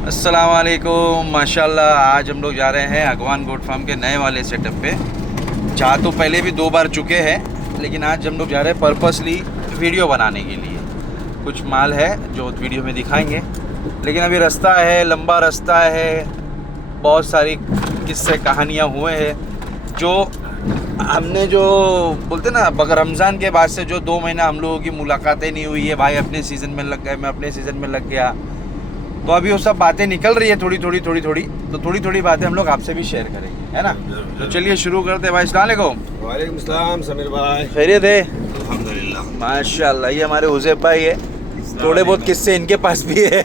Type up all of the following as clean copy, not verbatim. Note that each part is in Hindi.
अस्सलाम वालेकुम। माशाल्लाह आज हम लोग जा रहे हैं अगवान गोट फार्म के नए वाले सेटअप पे। जा तो पहले भी 2 बार चुके हैं, लेकिन आज हम लोग जा रहे हैं पर्पसली वीडियो बनाने के लिए। कुछ माल है जो वीडियो में दिखाएंगे, लेकिन अभी रास्ता है, लंबा रास्ता है, बहुत सारी किस्से कहानियाँ हुए हैं। जो हमने जो बोलते ना रमज़ान के बाद से जो 2 महीना हम लोगों की मुलाकातें नहीं हुई है, भाई अपने सीज़न में लग गए, मैं अपने सीज़न में लग गया, तो अभी वो सब बातें निकल रही है थोड़ी थोड़ी बातें हम लोग आपसे भी शेयर करेंगे, है ना। तो चलिए शुरू करते हैं भाई। अस्सलाम वालेकुम। वालेकुम सलाम समीर भाई। खैरियत है? अल्हम्दुलिल्लाह माशाल्लाह। ये हमारे हुज़ैफ भाई है, थोड़े बहुत किस्से इनके पास भी है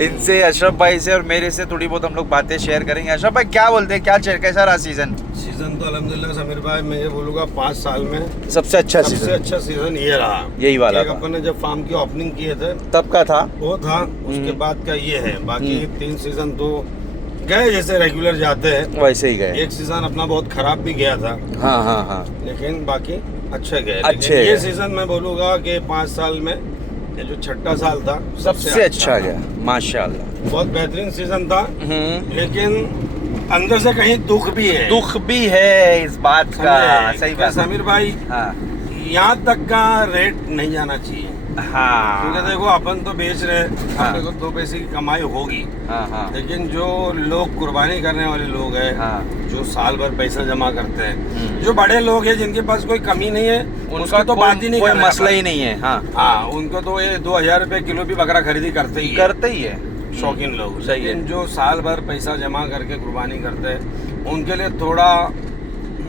इनसे, अशरफ भाई से और मेरे से थोड़ी बहुत हम लोग बातें शेयर करेंगे। अशरफ भाई क्या बोलते हैं, क्या कैसा रहा सीज़न? सीजन तो अल्हम्दुलिल्लाह समीर भाई मैं ये बोलूँगा 5 साल में सबसे अच्छा सीजन ये रहा। यही वाला एक अपन ने जब फार्म की ओपनिंग किए थे तब का था वो था, उसके बाद का ये है। बाकी 3 सीजन तो गए जैसे रेगुलर जाते हैं वैसे ही गए। एक सीजन अपना बहुत खराब भी गया था, हाँ, लेकिन बाकी अच्छे गए। अच्छे ये सीजन मैं बोलूँगा कि 5 साल में ये जो 6ठा साल था सबसे अच्छा गया माशाल्लाह। बहुत बेहतरीन सीजन था, लेकिन अंदर से कहीं दुख भी है इस बात का। सही बात समीर भाई। हाँ यहाँ तक का रेट नहीं जाना चाहिए, हाँ, क्योंकि देखो अपन तो बेच रहे हैं, हाँ। अपने को 2 पैसे की कमाई होगी, हाँ, लेकिन जो लोग कुर्बानी करने वाले लोग हैं, हाँ। जो साल भर पैसा जमा करते हैं, जो बड़े लोग हैं जिनके पास कोई कमी नहीं है, उनका तो बात ही नहीं, कोई कर रहे मसला ही अपन। नहीं है। हाँ हाँ, उनको तो ये 2000 रुपए किलो भी बकरा खरीदी करते ही है शौकीन लोग। सही है। लेकिन जो साल भर पैसा जमा करके कुर्बानी करते हैं उनके लिए थोड़ा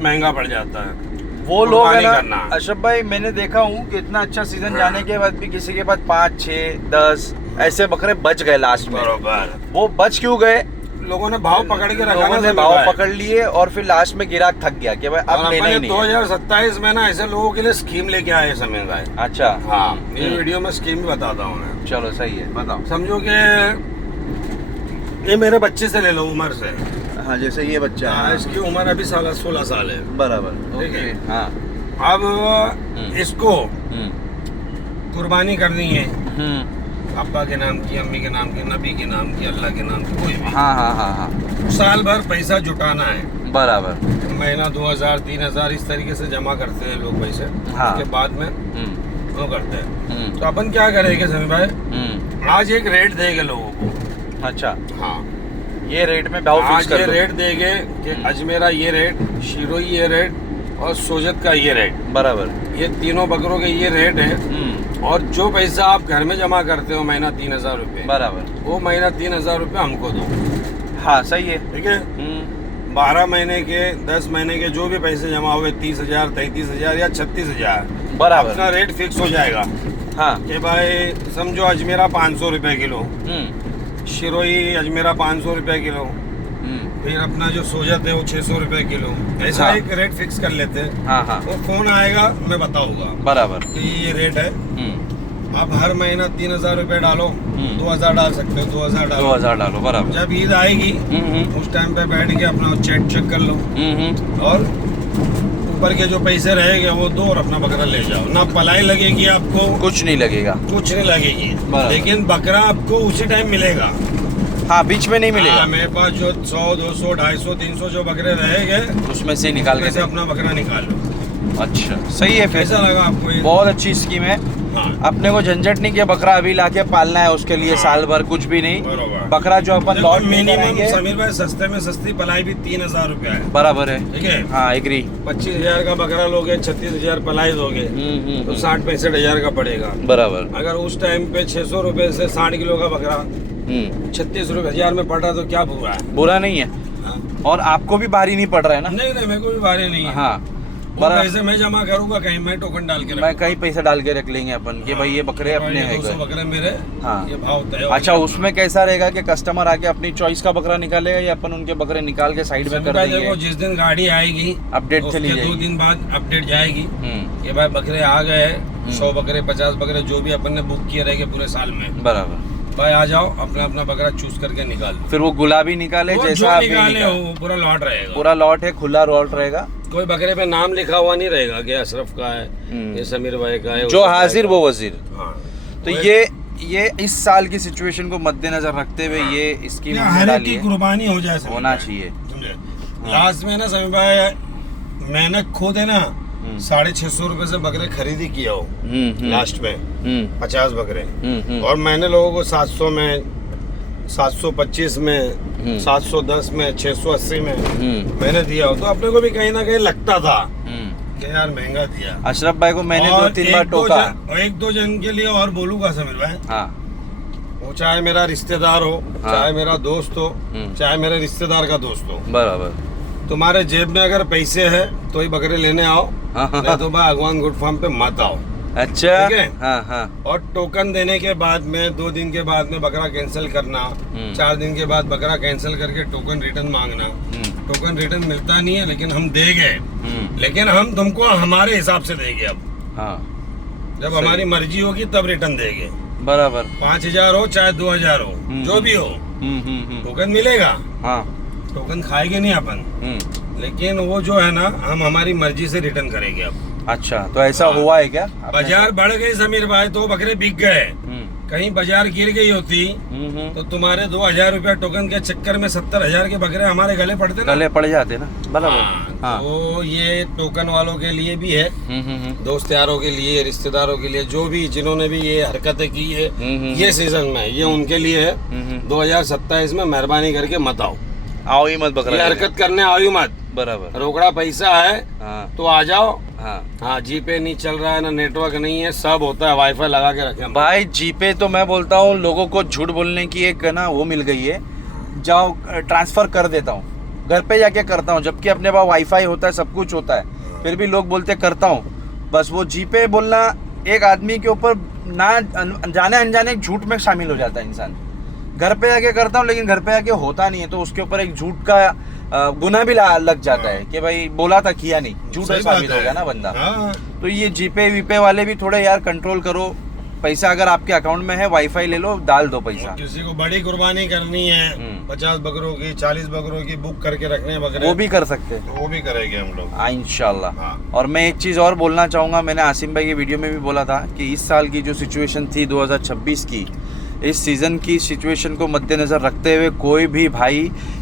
महंगा पड़ जाता है वो लोग है कुर्बानी ना करना। अशरफ भाई, मैंने देखा हूँ कि इतना अच्छा सीजन जाने के बाद भी किसी के पास 5, 6, 10 ऐसे बकरे बच गए लास्ट में। बरोबर। वो बच क्यों गए? लोगों ने भाव पकड़ के रखा लोगों ना, ने भाव पकड़ लिए और फिर लास्ट में गिराक थक गया कि भाई अब लेना ही नहीं है। 2027 में ना ऐसे लोगों के लिए स्कीम लेके आए समीर भाई। अच्छा हाँ, ये वीडियो में स्कीम भी बताता हूँ मैं। चलो सही है, बताओ। समझो कि ये मेरे बच्चे से ले लो उम्र से। हाँ जैसे ये बच्चा है, इसकी उम्र अभी 16 साल है। बराबर। ठीक है। हाँ। अब इसको कुर्बानी करनी है, अब्बा के नाम की, अम्मी के नाम की, नबी के नाम की, अल्लाह के नाम की, कोई भी। हाँ, साल भर पैसा जुटाना है, बराबर। महीना 2000 3000 इस तरीके से जमा करते हैं लोग पैसे। हाँ। उसके बाद में वो करते हैं। तो अपन क्या करेंगे समीर भाई, आज एक रेट देंगे लोगों को। अच्छा, हाँ, ये रेट में भाव फिक्स आज कर ये दो। रेट देंगे कि अजमेरा ये रेट, शिरोई ये रेट और सोजत का ये रेट, बराबर। ये तीनों बकरों के ये रेट है। और जो पैसा आप घर में जमा करते हो महीना 3000 रुपये, बराबर, वो महीना 3000 रुपये हमको दो। हाँ सही है। ठीक है। 12 महीने के, 10 महीने के जो भी पैसे जमा हुए 30,000 33,000 या 36,000, बराबर। अपना रेट फिक्स हो जाएगा। हाँ। कि भाई समझो अजमेरा 500 रुपये किलो, शिरोई अजमेरा 500 रुपये किलो, फिर अपना जो सोजत है वो 600 रुपये किलो, ऐसा हाँ। एक रेट फिक्स कर लेते हैं। हाँ, वो फोन आएगा, मैं बताऊंगा बराबर कि ये रेट है। आप हर महीना 3000 रुपये डालो, 2000 डाल सकते हो, 2000 डालो, 2000 डालो, बराबर। जब ईद आएगी उस टाइम पे बैठ के अपना चेक कर लो, और ऊपर के जो पैसे रहेंगे वो दो और अपना बकरा ले जाओ। ना पलाई लगेगी आपको, कुछ नहीं लगेगा, कुछ नहीं लगेगी, बराबर। लेकिन बकरा आपको उसी टाइम मिलेगा। हाँ, बीच में नहीं मिलेगा। मेरे पास जो 100 200 250 300 जो बकरे रहेंगे उसमें से निकाल के से अपना बकरा निकाल लो। अच्छा सही है। फिर कैसा लगा आपको ये? बहुत अच्छी स्कीम है। हाँ, अपने को झंझट नहीं कि बकरा अभी लाके पालना है, उसके लिए साल भर कुछ भी नहीं। बराबर। बकरा जो अपन लॉट में मिनिमम करेंगे, समीर भाई सस्ते में सस्ती पलाई भी 3000 रुपया है। बराबर है। ठीक है। हाँ एग्री। 25,000 का बकरा लोगे, 36,000 पलाई दोगे, तो 60-65,000 का पड़ेगा। बराबर। अगर उस टाइम पे 600 रुपए से 60 किलो का बकरा 36,000 में पड़ रहा तो क्या बुरा है? बुरा नहीं है। हाँ? और आपको भी भारी नहीं पड़ रहा है ना। नहीं, मेरे को भी भारी नहीं है। हाँ, वो पैसे मैं जमा करूंगा, कहीं मैं टोकन डाल के मैं कहीं पैसा डाल के रख लेंगे अपन कि भाई ये बकरे अपने हैं। 200 बकरे मेरे, हाँ। ये भाव तय हो अच्छा, गया। उसमें कैसा रहेगा कि कस्टमर आके अपनी चॉइस का बकरा निकालेगा या अपन उनके बकरे निकाल के साइड में कर देखो, देंगे? जिस दिन गाड़ी आएगी अपडेट उसके चली 2 जाएगी। दिन बाद अपडेट जाएगी कि भाई बकरे आ गए हैं, 100 बकरे 50 बकरे जो भी अपन ने बुक किए रहेंगे पूरे साल में, बराबर। भाई आ जाओ, अपना अपना बकरा चूज करके निकाल लो। फिर वो गुलाबी निकाले वो जैसा जो आप भी निकाले निकाल। हो पूरा लॉट रहेगा। पूरा लॉट है, खुला लॉट रहेगा। कोई बकरे पे नाम लिखा हुआ नहीं रहेगा कि अशरफ का है, ये समीर भाई का है, जो उसका हाजिर है। वो वजीर। हाँ। तो ये इस साल की सिचुएशन को मद्देनजर रखते हुए ये स्कीम क्या हर एक की कुर्बानी हो जाए समीर होना भाई, चाहिए। समझे। लास्ट में ना समीर भाई मैंने खुद है ना 650 रुपए से बकरे खरीदी किया हो लास्ट में 50 बकरे, और मैंने लोगों को 700 में, 725 में, 710 में, 680 में मैंने दिया हो, तो अपने को भी कहीं ना कहीं लगता था कि यार महंगा दिया। अशरफ भाई को मैंने और 2-3 बार टोका। एक दो जन के लिए और बोलूंगा समीर भाई, हाँ वो चाहे मेरा रिश्तेदार हो, चाहे मेरा दोस्त हो, चाहे मेरे रिश्तेदार का दोस्त हो, बराबर। तुम्हारे जेब में अगर पैसे है तो ही बकरे लेने आओ, हाँ, नहीं तो भाई अगवान गुड फार्म पे मत आओ। अच्छा, ठीक है? हाँ हाँ। और टोकन देने के बाद में 2 दिन के बाद में बकरा कैंसिल करना, 4 दिन के बाद बकरा कैंसिल करके टोकन रिटर्न मांगना। टोकन रिटर्न मिलता नहीं है, लेकिन हम देंगे, लेकिन हम तुमको हमारे हिसाब से देंगे। अब हाँ जब हमारी मर्जी होगी तब रिटर्न देंगे। बराबर। 5000 हो चाहे 2000 हो, जो भी हो, टोकन मिलेगा। हाँ टोकन खाएंगे नहीं अपन, लेकिन वो जो है ना हम हमारी मर्जी से रिटर्न करेंगे अब। अच्छा, तो ऐसा हुआ है क्या? बाजार बढ़ गई समीर भाई तो बकरे बिक गए। कहीं बाजार गिर गई होती तो तुम्हारे 2000 रुपया टोकन के चक्कर में 70,000 के बकरे हमारे गले पड़ते ना, गले पड़ जाते ना, बराबर। हाँ। तो ये टोकन वालों के लिए भी है, दोस्त यारों के लिए, रिश्तेदारों के लिए, जो भी जिन्होंने भी ये हरकतें की है ये सीजन में, ये उनके लिए है। 2027 में मेहरबानी करके मत आओ ही मत बकरा, ये हरकत करने आओ ही मत। बराबर। रोकड़ा पैसा है तो आ जाओ। हाँ जीपे नहीं चल रहा है ना, नेटवर्क नहीं है, सब होता है, वाईफाई लगा के रखे भाई। जीपे तो मैं बोलता हूँ लोगों को झूठ बोलने की एक ना वो मिल गई है, जाओ ट्रांसफर कर देता हूँ, घर पे जाके करता हूँ, जबकि अपने पास वाईफाई होता है, सब कुछ होता है, फिर भी लोग बोलते करता हूँ। बस वो जीपे बोलना एक आदमी के ऊपर ना जाने अनजाने झूठ में शामिल हो जाता है इंसान। घर पे जाके करता हूँ, लेकिन घर पे जाके होता नहीं है, तो उसके ऊपर एक झूठ का गुना भी लग जाता है कि भाई बोला था किया नहीं, झूठ साबित हो गया ना बंदा। तो ये जीपे वीपे वाले भी थोड़े यार कंट्रोल करो। पैसा अगर आपके अकाउंट में है, वाईफाई ले लो, डाल दो पैसा। किसी को बड़ी कुर्बानी करनी है, 50 बकरों की, 40 बकरों की बुक करके रखने हैं बकरे, वो भी कर सकते हैं, वो भी करेंगे हम लोग। हाँ इंशाल्लाह। और मैं एक चीज़ और बोलना चाहूँगा, मैंने आसिम भाई की वीडियो में भी बोला था कि इस साल की जो सिचुएशन थी 2026 की, इस सीज़न की सिचुएशन को मद्देनज़र रखते हुए कोई भी भाई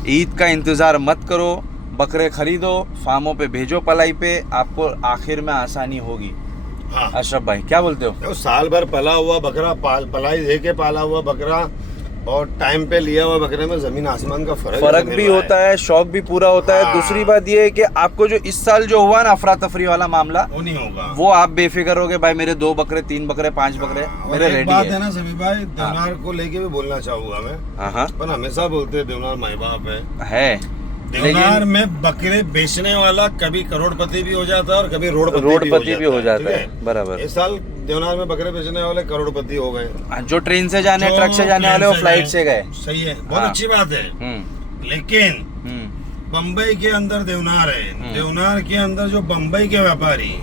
ईद का इंतज़ार मत करो, बकरे खरीदो, फार्मों पे भेजो पलाई पे, आपको आखिर में आसानी होगी। हाँ। अशरफ भाई क्या बोलते हो? साल भर पला हुआ बकरा, पलाई दे के पाला हुआ बकरा और टाइम पे लिया हुआ बकरे में जमीन आसमान का फर्क भी होता है, शौक भी पूरा होता है। दूसरी बात ये है कि आपको जो इस साल जो हुआ ना अफरा तफरी वाला मामला, वो नहीं होगा, वो आप बेफिक्र हो गए भाई मेरे 2 बकरे, 3 बकरे, 5 बकरे मेरे रेडी बात है ना सभी भाई। देवनार को लेके भी बोलना चाहूंगा मैं, पर हमेशा बोलते हैं देवनार माई बाप है। देवनार में बकरे बेचने वाला कभी करोड़पति भी हो जाता है और कभी रोडपति भी हो जाता है। बराबर। इस साल देवनार में बकरे बेचने वाले करोड़पति हो गए, जो ट्रेन से जाने, ट्रक से जाने वाले वो फ्लाइट से गए। सही है, बहुत अच्छी बात है। लेकिन बम्बई के अंदर देवनार है, देवनार के अंदर जो बम्बई के व्यापारी,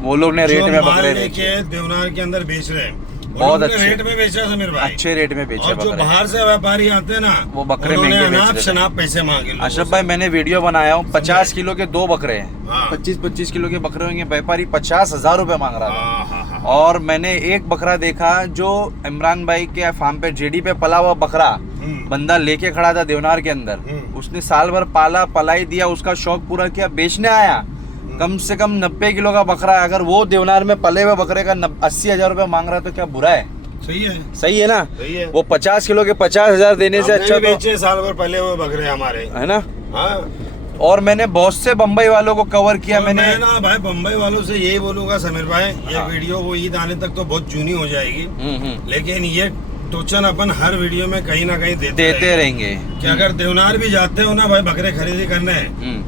वो लोग ने रेट में बकरे लेके देवनार के अंदर बेच रहे हैं, बहुत अच्छे रेट में बेचा समीर भाई, अच्छे रेट में बेचे। और जो बाहर से व्यापारी आते हैं ना, वो बकरे महंगे बेच रहे हैं, पैसे मांगे। अशरफ भाई मैंने वीडियो बनाया हूँ, 50 किलो के 2 बकरे हैं, 25-25 किलो के बकरे होंगे, व्यापारी 50,000 रुपए मांग रहा था। और मैंने एक बकरा देखा जो इमरान भाई के फार्म पे जेडी पे पला हुआ बकरा बंदा लेके खड़ा था देवनार के अंदर, उसने साल भर पाला, पलाई दिया, उसका शौक पूरा किया, बेचने आया, कम से कम 90 किलो का बकरा है। अगर वो देवनार में पले हुए बकरे का 80,000 रुपए मांग रहा है तो क्या बुरा है? सही है ना? सही है। वो 50 किलो के 50,000 देने से अच्छा बेचे साल भर पले हुए बकरे हमारे, है ना? हाँ। और मैंने बहुत से बम्बई वालों को कवर किया। मैंने ना भाई बम्बई वालों से यही बोलूंगा समीर भाई, ये वीडियो वो ईद आने तक तो बहुत चूनी हो जाएगी, लेकिन ये टोचन अपन हर वीडियो में कहीं ना कहीं देते रहेंगे कि अगर देवनार भी जाते हो ना भाई बकरे खरीदी करने,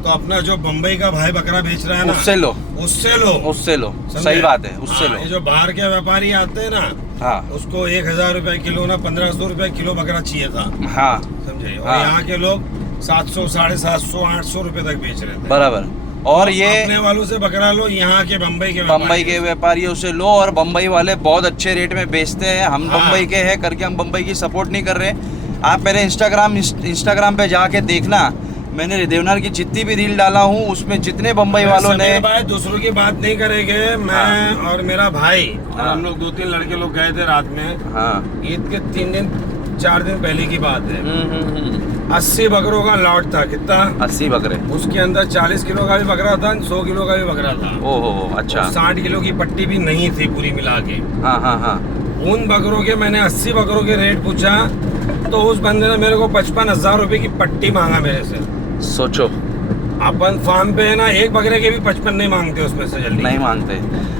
तो अपना जो बम्बई का भाई बकरा बेच रहा है ना, उससे लो। सही बात है, उससे लो। जो बाहर के व्यापारी आते हैं ना, उसको 1,000 रुपए किलो ना 1,500 रुपए किलो बकरा चाहिए था, समझे? और यहाँ के लोग 700, 750, 800 रुपए तक बेच रहे थे। बराबर। और ये अपने वालों से बकरा लो, यहाँ के बम्बई के व्यापारियों से लो, और बम्बई वाले बहुत अच्छे रेट में बेचते हैं। हम बम्बई के हैं करके हम बम्बई की सपोर्ट नहीं कर रहे। आप मेरे इंस्टाग्राम पे जाके देखना, मैंने देवनार की जितनी भी रील डाला हूँ उसमें जितने बम्बई वालों ने समीर भाई दूसरों की बात नहीं करेंगे, मैं और मेरा भाई और हम लोग 2-3 लड़के लोग गए थे रात में। हाँ ईद के 3-4 दिन पहले की बात है। 80 बकरों का लॉट था। कितना? 80 बकरे। उसके अंदर 40 किलो का भी बकरा था, 100 किलो का भी बकरा था। ओहो अच्छा। 60 किलो की पट्टी भी नहीं थी पूरी मिला के। हाँ हाँ हाँ। उन बकरों के मैंने 80 बकरों के रेट पूछा तो उस बंदे ने मेरे को 55,000 रुपए की पट्टी मांगा मेरे से। सोचो, अपन फार्म पे है ना, एक बकरे के भी 55 नहीं मांगते उसमें से जल्दी। नहीं मांगते।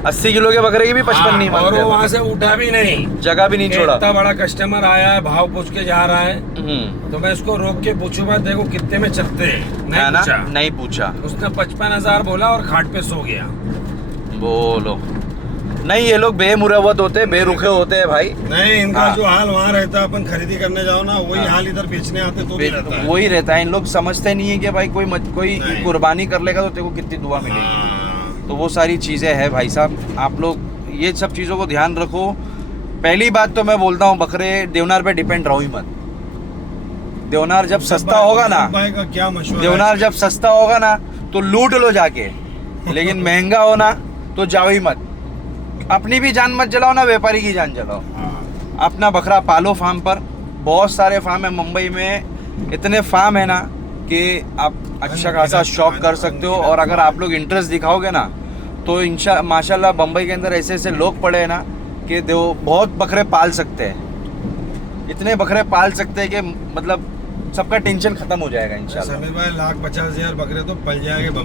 80 किलो के बकरे के भी 55 नहीं मांगते। और वो वहाँ से उठा भी नहीं, जगह भी नहीं छोड़ा। इतना बड़ा कस्टमर आया है, भाव पूछ के जा रहा है, तो मैं इसको रोक के पूछूंगा देखो कितने में चलते हैं। नहीं पूछा। नहीं पूछा। उसने 55,000 बोला और खाट पे सो गया। बोलो नहीं, ये लोग बेमुरवत होते हैं, बेरुखे होते हैं भाई। नहीं, इनका हाँ। जो हाल वहाँ रहता है, अपन खरीदी करने जाओ ना वही हाल इधर बेचने आते तो भी रहता है। वही रहता है। इन लोग समझते नहीं है कि भाई कोई कुर्बानी कर लेगा तो तेरे को कितनी दुआ मिलेगी। हाँ। तो वो सारी चीज़ें हैं भाई साहब, आप लोग ये सब चीज़ों को ध्यान रखो। पहली बात तो मैं बोलता हूँ, बकरे देवनार पे डिपेंड रहो ही मत। देवनार जब सस्ता होगा ना, क्या मशहूर देवनार जब सस्ता होगा ना तो लूट लो जाके, लेकिन महंगा हो ना तो जाओ ही मत। अपनी भी जान मत जलाओ ना, व्यापारी की जान जलाओ। अपना बकरा पालो फार्म पर। बहुत सारे फार्म है मुंबई में, इतने फार्म है ना कि आप अच्छा खासा शॉप कर सकते हो। और अगर आप लोग इंटरेस्ट दिखाओगे ना तो माशाल्लाह बम्बई के अंदर ऐसे ऐसे लोग पड़े हैं ना कि बहुत बकरे पाल सकते हैं। इतने बकरे पाल सकते हैं कि मतलब सबका टेंशन खत्म हो जाएगा इंशाल्लाह। समीर भाई 1,50,000 बकरे तो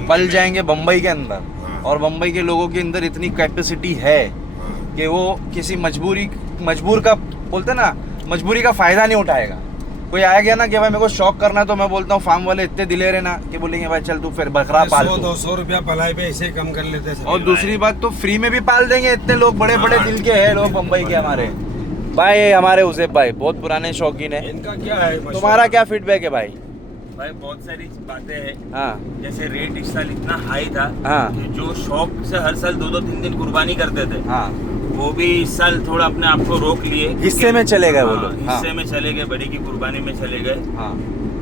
पल जाएंगे बम्बई के अंदर। और बम्बई के लोगों के अंदर इतनी कैपेसिटी है कि वो किसी मजबूर का बोलते ना, मजबूरी का फायदा नहीं उठाएगा। कोई आया गया ना कि भाई मेरे को शौक करना है, तो मैं बोलता हूँ फार्म वाले इतने दिलेरे ना कि बोलेंगे भाई चल तू फिर बकरा पाल। 100-200 रुपया पलाई पे ऐसे कम कर लेते हैं। और दूसरी बात तो फ्री में भी पाल देंगे। इतने लोग बड़े बड़े दिल के हैं लोग बम्बई के। हमारे भाई, हमारे उसेब भाई बहुत पुराने शौकीन है। इनका क्या है? तुम्हारा क्या फीडबैक है भाई? भाई बहुत सारी बातें हैं। हाँ जैसे रेट इस साल इतना हाई था हाँ। कि जो शौक से हर साल 2-3 दिन कुर्बानी करते थे, हाँ, वो भी इस साल थोड़ा अपने आप को रोक लिए। हिस्से में चले गए वो हाँ, लोग। हिस्से में चले गए, बड़ी की कुर्बानी में चले गए। हाँ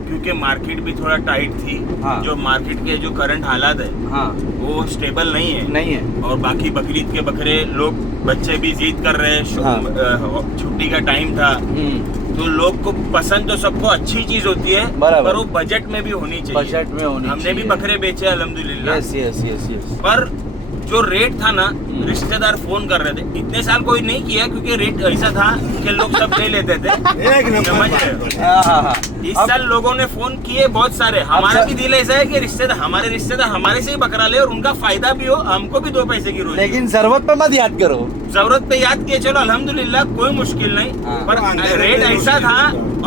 क्योंकि मार्केट भी थोड़ा टाइट थी। हाँ। जो मार्केट के जो करंट हालात है हाँ वो स्टेबल नहीं है। नहीं है। और बाकी बकरीद के बकरे लोग बच्चे भी जिद कर रहे हैं। हाँ। छुट्टी का टाइम था तो लोग को पसंद तो सबको अच्छी चीज होती है, पर वो बजट में भी होनी चाहिए। बजट में होनी हमने चाहिए। भी बकरे बेचे अल्हम्दुलिल्लाह। Yes yes yes yes. पर जो रेट था ना, रिश्तेदार फोन कर रहे थे। इतने साल कोई नहीं किया क्योंकि रेट ऐसा था कि लोग सब ले लेते थे। एक नंबर समझ रहे हो? हाँ हाँ हाँ। इस साल लोगों ने फोन किए बहुत सारे। हमारा भी दिल ऐसा है कि हमारे रिश्तेदार हमारे से ही बकरा ले और उनका फायदा भी हो, हमको भी 2 पैसे की रोजी। लेकिन जरूरत पे मत याद करो। जरूरत पे याद किए चलो, अल्हम्दुलिल्लाह कोई मुश्किल नहीं। हाँ। पर रेट ऐसा था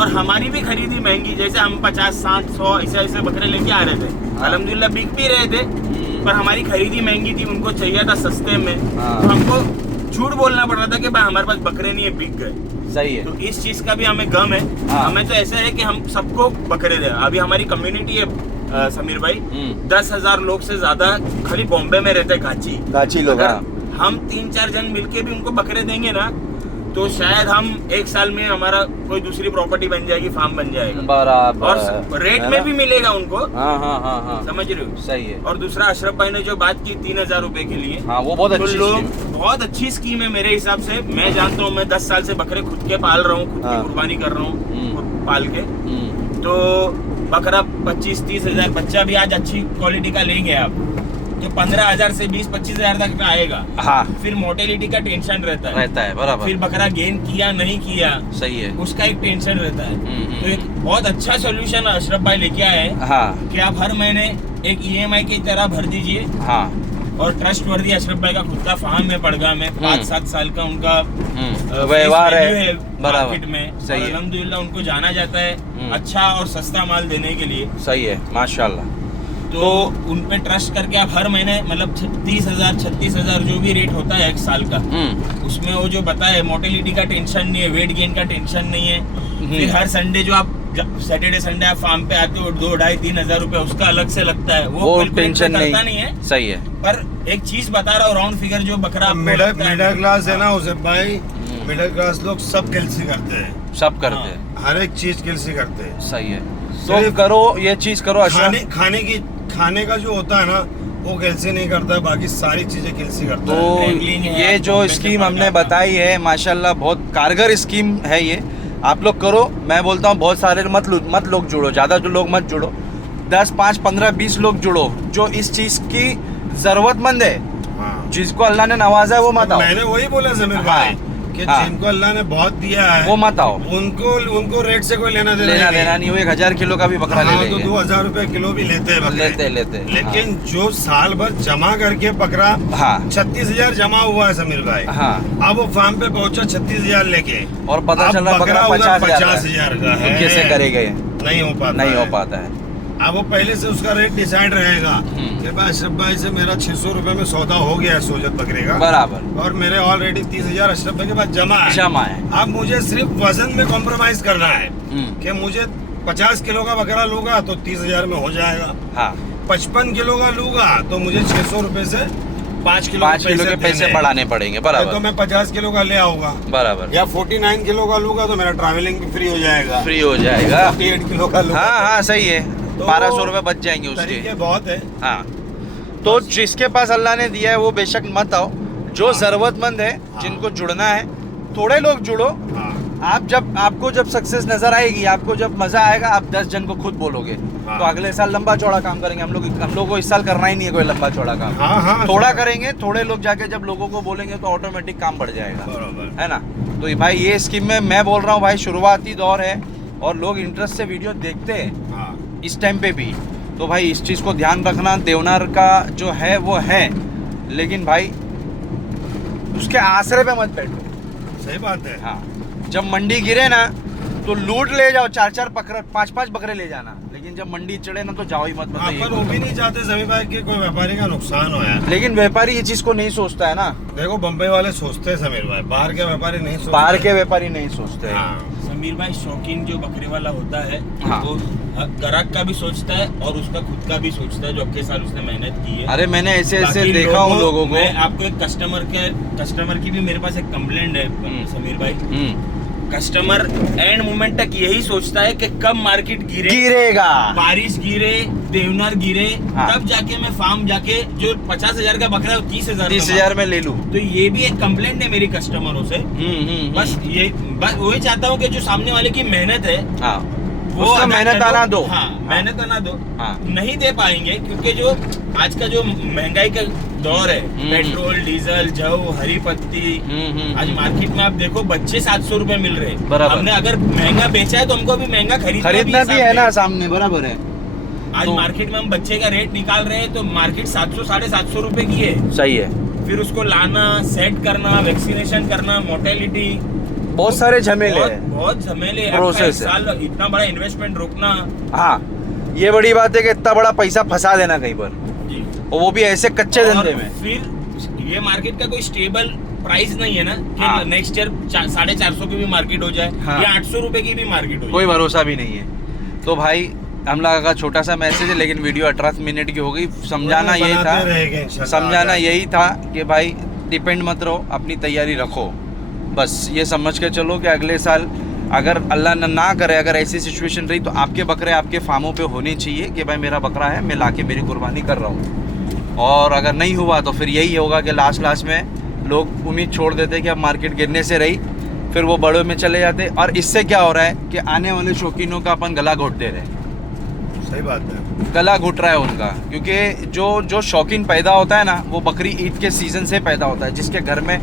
और हमारी भी खरीदी महंगी। जैसे हम 50, 60, 100 ऐसे बकरे लेके आ रहे थे, अल्हम्दुलिल्लाह बिक भी रहे थे, पर हमारी खरीदी महंगी थी। उनको चाहिए था सस्ते में। हाँ। तो हमको झूठ बोलना पड़ रहा था कि भाई हमारे पास बकरे नहीं है, बिक गए। सही है। तो इस चीज का भी हमें गम है। हाँ। हमें तो ऐसा है कि हम सबको बकरे दे। अभी हमारी कम्युनिटी है समीर भाई, 10,000 लोग से ज्यादा खाली बॉम्बे में रहते हैं। गाची लोग। अगर हम 3-4 जन मिलके भी उनको बकरे देंगे ना तो शायद हम 1 साल में हमारा कोई दूसरी प्रॉपर्टी बन जाएगी, फार्म बन जाएगा बराबर। और रेट में भी मिलेगा उनको। हाँ हाँ हाँ हाँ, समझ रहे हो? सही है। और दूसरा अशरफ भाई ने जो बात की 3,000 रुपए के लिए, हाँ वो बहुत तो अच्छी लोग स्कीम है। बहुत अच्छी स्कीम है मेरे हिसाब से। मैं जानता हूँ, मैं 10 साल से बकरे खुद के पाल रहा हूँ, खुद हाँ। की कुर्बानी कर रहा हूँ खुद पाल के। हम्म। तो बकरा 25-30 हजार, बच्चा भी आज अच्छी क्वालिटी का लेंगे आप तो 15,000 से 20-25 हजार तक आएगा। हाँ फिर मोर्टेलिटी का टेंशन रहता है, बराबर। फिर बकरा गेन किया नहीं किया सही है। उसका एक टेंशन रहता है। हम्म। तो एक बहुत अच्छा सोल्यूशन अशरफ भाई लेके आए हैं हाँ कि आप हर महीने एक EMI की तरह भर दीजिए। हाँ। और ट्रस्ट वर्दी अशरफ भाई का खुद का फार्म है पड़गा में, 5-7 साल का उनका व्यवहार face value है मार्केट में। सही है। अल्हम्दुलिल्लाह उनको जाना जाता है अच्छा और सस्ता माल देने के लिए। सही है माशाल्लाह। तो उन पे ट्रस्ट करके आप हर महीने मतलब 30,000 36,000 जो भी रेट होता है 1 साल का, उसमें वो जो बताए मोर्टेलिटी का टेंशन नहीं है, वेट गेन का टेंशन नहीं है। फिर हर संडे जो आप सैटरडे संडे आप फार्म पे आते हो 2-2.5-3 हजार रुपए उसका अलग से लगता है, वो टेंशन नहीं है। सही है। पर एक चीज बता रहा हूँ, राउंड फिगर जो बकरा मिडिल क्लास है ना उसे भाई, मिडिल क्लास लोग सब गलती करते हैं। सब करते हैं, हर एक चीज किलसी करते हैं। सही है। तो सिर्फ करो ये चीज करो। अच्छा, खाने का जो होता है ना वो किलसी नहीं करता, बाकी सारी चीजें किलसी करता है। तो Handling है, ये आपको जो पैसे स्कीम हमने बढ़ाना। बताई है माशाल्लाह बहुत कारगर स्कीम है ये, आप लोग करो। मैं बोलता हूँ बहुत सारे मत लोग जुड़ो, ज़्यादा जो लोग मत जुड़ो, 10, 5, 15, 20 लोग जुड़ो जो इस चीज़ की ज़रूरतमंद है, हाँ। जिसको अल्लाह ने नवाजा है वो मत आओ। मैंने वही बोला जमीर हाँ, भाई कि हाँ। जिनको अल्लाह ने बहुत दिया है वो मत आओ, उनको रेट से कोई लेना लेना देना नहीं हो। 1000 किलो का भी बकरा ले हाँ, तो लेंगे, 2000 रुपए किलो भी लेते हैं बकरे। लेते। लेकिन जो साल भर जमा करके बकरा हाँ 36,000 जमा हुआ है समीर भाई, हाँ, अब वो फार्म पे पहुंचा 36,000 लेके, और पता अब चल रहा बकरा उधर 50,000 का तो है। कैसे करेगा ये? नहीं हो पाता नहीं हो है। पाता है। अब वो पहले से उसका रेट डिसाइड रहेगा कि भाई अशरफ भाई से मेरा 600 रुपए में सौदा हो गया है सोजत बकरे का, बराबर, और मेरे ऑलरेडी 30,000 अशरफ भाई के पास जमा है। जमा है। अब मुझे सिर्फ वजन में कॉम्प्रोमाइज करना है हम्म, कि मुझे 50 किलो का बकरा लूंगा तो 30,000 में हो जाएगा, हाँ 55 किलो का लूंगा तो मुझे 600 रुपए से 5 किलो 5 किलो के पैसे देने हैं। बढ़ाने पड़ेंगे, तो बराबर मैं 50 किलो का ले आऊंगा, बराबर, या 49 किलो का लूंगा तो मेरा ट्रैवलिंग भी फ्री हो जाएगा। फ्री हो जाएगा। 48 किलो का लूंगा हाँ हाँ सही है, तो 1200 रुपए बच जाएंगे तरीके उसके। बहुत है। हाँ, तो जिसके पास अल्लाह ने दिया है वो बेशक मत आओ, जो जरूरतमंद है, जिनको जुड़ना है थोड़े लोग जुड़ो। हाँ, आपको जब सक्सेस नजर आएगी, आपको जब मजा आएगा, आप 10 जन को खुद बोलोगे, हाँ। तो अगले साल लंबा चौड़ा काम करेंगे। हम लोग को इस साल करना ही नहीं है कोई लंबा चौड़ा काम, हाँ, हाँ, थोड़ा करेंगे। थोड़े लोग जाके जब लोगों को बोलेंगे तो ऑटोमेटिक काम बढ़ जाएगा, बराबर। है ना। तो ये भाई ये स्कीम में मैं बोल रहा हूँ भाई, शुरुआती दौर है और लोग इंटरेस्ट से वीडियो देखते हैं हाँ, इस टाइम पे भी, तो भाई इस चीज़ को ध्यान रखना। देवनार का जो है वो है, लेकिन भाई उसके आसरे पे मत बैठो। सही बात है। हाँ, जब मंडी गिरे ना तो लूट ले जाओ, 4-4 बकरे, 5-5 बकरे ले जाना, लेकिन जब मंडी चढ़े ना तो जाओ ही मत। हाँ, पर वो भी नहीं चाहते सभी भाई कि कोई व्यापारी का नुकसान हो यार। लेकिन व्यापारी ये चीज को नहीं सोचता है ना, देखो बम्बई वाले सोचते हैं समीर भाई, बाहर के व्यापारी नहीं सोचते। बाहर के व्यापारी नहीं सोचते हैं। हाँ, समीर भाई शौकीन जो बकरे वाला होता है हाँ। वो ग्राहक का भी सोचता है और उसका खुद का भी सोचता है, जो अगले साल उसने मेहनत की है। अरे मैंने ऐसे बाकी देखा हूँ लोगों को। मैं आपको एक कस्टमर की भी मेरे पास एक कंप्लेंट है समीर भाई। कस्टमर एंड मोमेंट तक यही सोचता है कि कब मार्केट गिरेगा, बारिश गिरे, देवनार गिरे, हाँ। तब जाके मैं फार्म जाके जो 50,000 का बकरा है वो 30,000 में ले लूं। तो ये भी एक कंप्लेंट है मेरी कस्टमरों से। बस वही चाहता हूँ कि जो सामने वाले की मेहनत है हाँ, वो उसका अदा मेहनत कर आना दो। हाँ, मेहनत आना दो। हाँ। नहीं दे पाएंगे क्योंकि जो आज का जो महंगाई का दौर है, पेट्रोल, डीजल, जव, हरी पत्ती, आज मार्केट में आप देखो बच्चे 700 रुपए मिल रहे हैं। बराबर। हमने अगर महंगा बेचा है तो हमको भी महंगा खरीदना भी है ना सामने, बराबर है। आज तो- मार्केट में हम बच्चे का रेट निकाल रहे हैं तो मार्केट 700-750 रुपए की है। सही है, फिर उसको लाना, सेट करना, वैक्सीनेशन करना, मोर्टेलिटी, बहुत सारे झमेले हैं। बहुत झमेले हैं। Process आपका एक है। साल इतना बड़ा इन्वेस्टमेंट रोकना। हाँ, ये बड़ी बात है कि इतना बड़ा पैसा फंसा देना कहीं पर, जी। और वो भी ऐसे कच्चे और धंधे में। फिर ये मार्केट का कोई स्टेबल प्राइस नहीं है ना हाँ। कि नेक्स्ट ईयर 450 की भी मार्केट हो जाए हाँ। या 800 रुपए की भी मार्केट हो कोई जाए। भरोसा भी नहीं है। तो भाई हम लोगों का छोटा सा मैसेज है, लेकिन वीडियो 18 मिनट की हो गई। समझाना यही बनाते रहेंगे था, इंशाल्लाह समझाना आगे। यही था कि भाई डिपेंड मत रहो, अपनी तैयारी रखो। बस ये समझ के चलो कि अगले साल अगर अल्लाह ना करे, अगर ऐसी सिचुएशन रही तो आपके बकरे आपके फार्मों पे होने चाहिए कि भाई मेरा बकरा है, मैं लाके मेरी कुर्बानी कर रहा हूँ। और अगर नहीं हुआ तो फिर यही होगा कि लास्ट में लोग उम्मीद छोड़ देते कि अब मार्केट गिरने से रही, फिर वो बड़ों में चले जाते। और इससे क्या हो रहा है कि आने वाले शौकीनों का अपन गला घोट दे रहे हैं। सही बात है। गला घुट रहा है उनका, क्योंकि जो शौकीन पैदा होता है ना, वो बकरी ईद के सीज़न से पैदा होता है। जिसके घर में,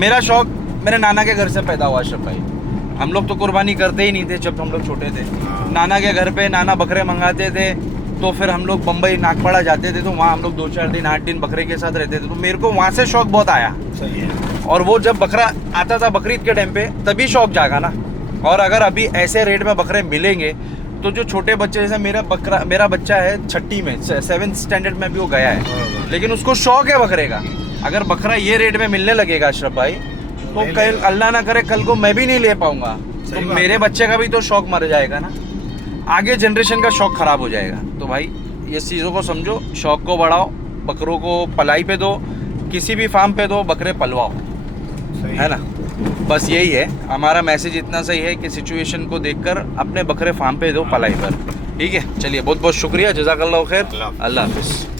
मेरा शौक मेरे नाना के घर से पैदा हुआ अशरफ भाई। हम लोग तो कुर्बानी करते ही नहीं थे जब हम लोग छोटे थे। हाँ। नाना के घर पे नाना बकरे मंगाते थे, तो फिर हम लोग बम्बई नागपाड़ा जाते थे, तो वहाँ हम लोग 2-4 दिन 8 दिन बकरे के साथ रहते थे। तो मेरे को वहाँ से शौक बहुत आया, सही है। और वो जब बकरा आता था बकरीद के टाइम पे, तभी शौक जागा ना। और अगर अभी ऐसे रेट में बकरे मिलेंगे तो जो छोटे बच्चे, जैसे मेरा बच्चा है 6ठी में, 7th स्टैंडर्ड में भी वो गया है, लेकिन उसको शौक है बकरे का। अगर बकरा ये रेट में मिलने लगेगा अशरफ भाई, तो कल अल्लाह ना करे कल को मैं भी नहीं ले पाऊंगा, तो मेरे बच्चे का भी तो शौक मर जाएगा ना, आगे जनरेशन का शौक खराब हो जाएगा। तो भाई ये चीज़ों को समझो, शौक को बढ़ाओ, बकरों को पलाई पे दो, किसी भी फार्म पे दो, बकरे पलवाओ, सही है ना। बस यही है हमारा मैसेज, इतना सही है कि सिचुएशन को देखकर अपने बकरे फार्म पे दो पलाई पर। ठीक है, चलिए बहुत बहुत शुक्रिया, जज़ाकल्लाह खैर, अल्लाह हाफिज़।